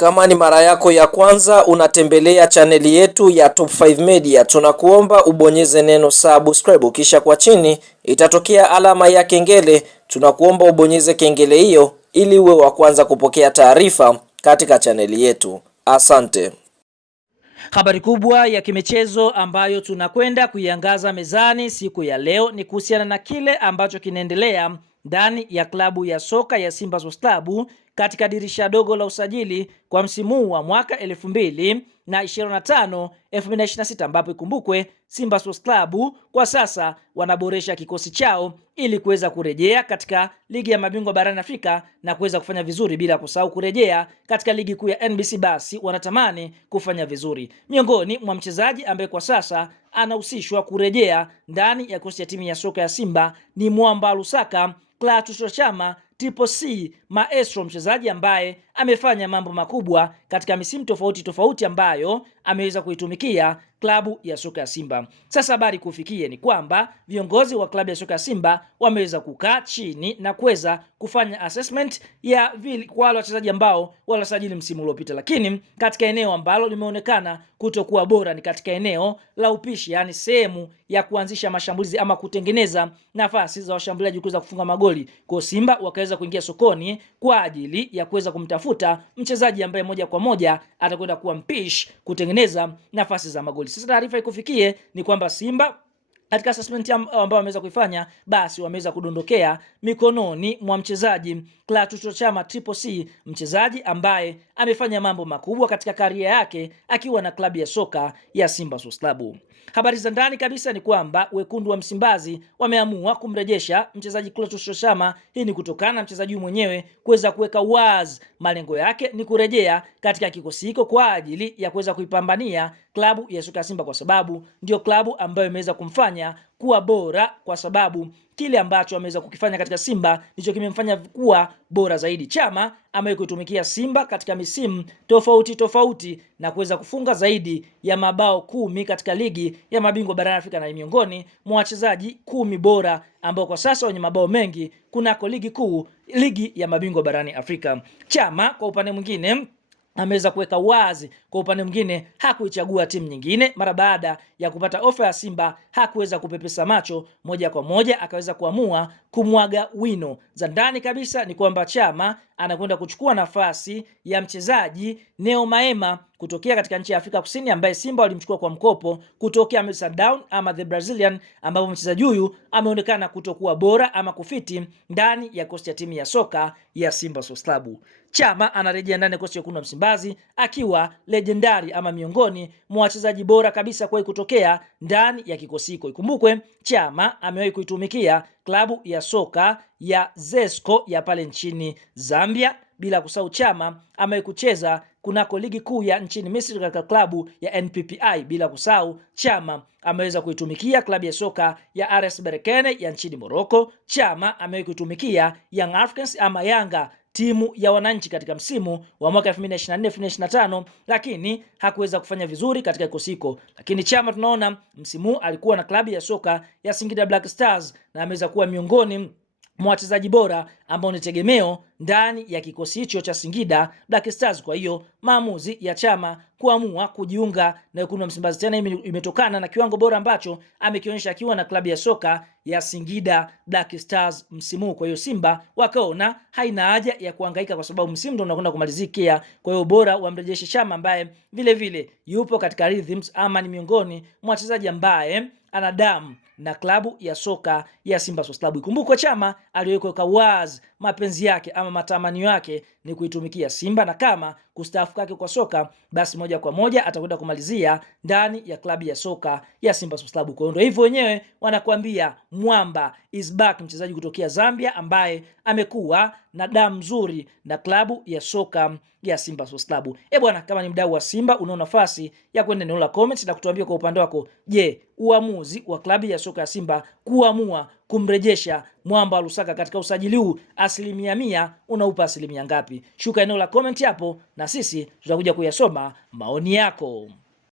Kama ni mara yako ya kwanza unatembelea chaneli yetu ya Top 5 Media, tunakuomba ubonyeze neno subscribe, kisha kwa chini itatokea alama ya kengele. Tunakuomba ubonyeze kengele hiyo ili uwe wa kwanza kupokea taarifa katika chaneli yetu. Asante. Habari kubwa ya kimichezo ambayo tunakwenda kuiangaza mezani siku ya leo ni kuhusiana na kile ambacho kinaendelea ndani ya klabu ya soka ya Simba Sports Club katika dirisha dogo la usajili kwa msimu wa mwaka 2025-2026, ambapo ikumbukwe Simba Sports Club kwa sasa wanaboresha kikosi chao ili kuweza kurejea katika ligi ya mabingwa barani Afrika na kuweza kufanya vizuri, bila kusahau kurejea katika ligi kuu ya NBC. Basi wanatamani kufanya vizuri. Miongoni mwa mchezaji ambaye kwa sasa anahusishwa kurejea ndani ya kikosi cha timu ya soka ya Simba ni Mwamba Lusaka Clatous Chama Triple C Maestro, mchezaji ambaye amefanya mambo makubwa katika misimu tofauti ambayo ameweza kuitumikia klabu ya soka ya Simba. Sasa habari kufikie ni kwamba viongozi wa klabu ya soka ya Simba wameweza kukaa chini na kuweza kufanya assessment ya kwa wale wachezaji ambao walasajili msimu uliopita, lakini katika eneo ambalo limeonekana kutokuwa bora ni katika eneo la upishi, yani sehemu ya kuanzisha mashambulizi ama kutengeneza nafasi za washambuliaji kuweza kufunga magoli. Kwa Simba wakaweza kuingia sokoni kwa ajili ya kuweza kumtafuta mchezaji ambaye moja kwa moja atakwenda kuwa mpishi kutengeneza nafasi za magoli. Sasa taarifa ikufikie ni kwamba Simba katika assessment ambayo wameweza kuifanya, basi wameweza kudondokea mikononi mwa mchezaji Clatous Chama Triple C, mchezaji ambaye amefanya mambo makubwa katika karia yake akiwa na klabu ya soka ya Simba Sports Club. Habari za ndani kabisa ni kwamba wekundu wa Msimbazi wameamua kumrejesha mchezaji Clatous Chama. Hii ni kutokana na mchezaji mwenyewe kuweza kuweka wazi malengo yake ni kurejea katika kikosi hiko kwa ajili ya kuweza kuipambania klabu ya soka ya Simba, kwa sababu ndio klabu ambayo imeweza kumfanya kuwa bora, kwa sababu kile ambacho ameweza kukifanya katika Simba ndicho kimemfanya kuwa bora zaidi. Chama amekuitumikia Simba katika misimu tofauti na kuweza kufunga zaidi ya mabao 10 katika ligi ya mabingwa barani Afrika, na ni miongoni mwa wachezaji 10 bora ambao kwa sasa wenye mabao mengi kunako ligi kuu, ligi ya mabingwa barani Afrika. Chama kwa upande mwingine ameweza kuweka wazi, kwa upande mwingine hakuichagua timu nyingine. Mara baada ya kupata ofa ya Simba hakuweza kupepesa macho, moja kwa moja akaweza kuamua kumwaga wino. Za ndani kabisa ni kwamba Chama anakwenda kuchukua nafasi ya mchezaji Neo Maema kutokea katika nchi ya Afrika Kusini, ambaye Simba walimchukua kwa mkopo kutokea Amsterdam ama the Brazilian, ambapo mchezaji huyu ameonekana kutokuwa bora ama kufiti ndani ya kosti ya timu ya soka ya Simba Sports Club. Chama anarejea ndani ya kosti ya wekundu wa Msimbazi akiwa legendari ama miongoni mwa wachezaji bora kabisa kwa kutokea ndani ya kikosi hiko. Ikumbukwe Chama amewahi kuitumikia klabu ya soka ya Zesco ya pale nchini Zambia, bila kusahau Chama amewahi kucheza kunako ligi kuu ya nchini Misri katika klabu ya NPPI, bila kusahau Chama ameweza kuitumikia klabu ya soka ya RS Berkane ya nchini Morocco. Chama amewahi kuitumikia Young Africans ama Yanga, timu ya wananchi katika msimu wa mwaka 2024-2025, lakini hakuweza kufanya vizuri katika kikosi hiko. Lakini Chama tunaona msimu alikuwa na klabu ya soka ya Singida Black Stars na ameweza kuwa miongoni mwa wachezaji bora ambao ni tegemeo ndani ya kikosi hicho cha Singida Black Stars. Kwa hiyo maamuzi ya Chama kuamua kujiunga na wekundu wa Msimbazi tena imetokana na kiwango bora ambacho amekionyesha akiwa na klabu ya soka ya Singida Black Stars msimu. Kwa hiyo Simba wakaona haina haja ya kuhangaika kwa sababu msimu ndio unakwenda kumalizikia. Kwa hiyo bora wamrejeshe Chama ambaye vile yupo katika rhythms ama ni miongoni mwa wachezaji ambaye ana damu na klabu ya soka ya Simba Sports Club. Ikumbukwe Chama aliweka wazi mapenzi yake ama matamanio yake ni kuitumikia Simba, na kama kustaafu kwake kwa soka basi moja kwa moja atakwenda kumalizia ndani ya klabu ya soka ya Simba Sports Club. Kwa hiyo hivyo wenyewe wanakuambia Mwamba is back, mchezaji kutokea Zambia ambaye amekuwa na damu nzuri na klabu ya soka ya Simba Sports Club. Bwana, kama ni mdau wa Simba una nafasi ya kwenda eneo la comments na kutuambia kwa upande wako, je, uamuzi wa klabu ya soka ya Simba kuamua kumrejesha Mwamba Lusaka katika usajili huu 100% unaupa 100% ngapi? Shuka eneo la comment hapo na sisi tutakuja kuyasoma maoni yako.